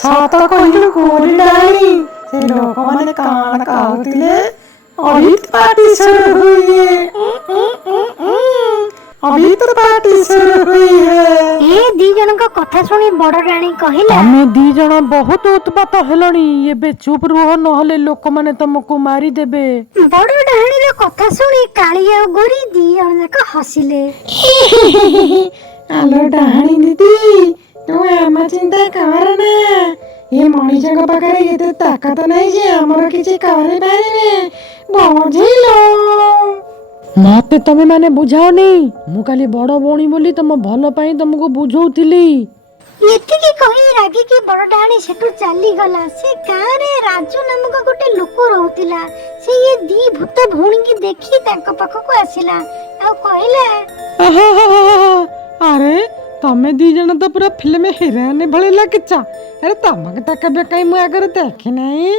ସତ କହିଲୁ କୋଉଠି ଡାଳି ସେ ଲୋକମାନେ କାଣ କହୁଥିଲେ अभी तो पार्टी शुरू हुई है अभी तो पार्टी शुरू हुई है। ए दी जनक कथा सुनी बड़ राणी कहिला तमे दी जण बहुत उत्पात हेलणी एबे चुप रुह नहले लोक माने तुमको मारी देबे। बड़ डाणी रो कथा सुनी कालिया और गोरी दी जण जाक हसिले आलो डाणी दीदी तू आमा चिंता करना ये मनीषा का पाखरे एते ताकत नहीं जे हमर किछि करे पारिबे बुझिलो। मते तमे माने बुझाओनी मु काली बड़ बोणी बोली तुम भलो पई तुमको बुझौथिली। एतिकी कहि रागी की बड़ डाणी सेठु चली गला से गां रे राजू नामक गोटे लोक रहउतिला से ये दी भूत भूणी की देखी तांक पाखको आसिला आ कहिला अरे तमे दी जण तो पूरा फिल्म हीरोइन भले लागिचा अरे तमक तक बे कई मु अगर देखि नहीं।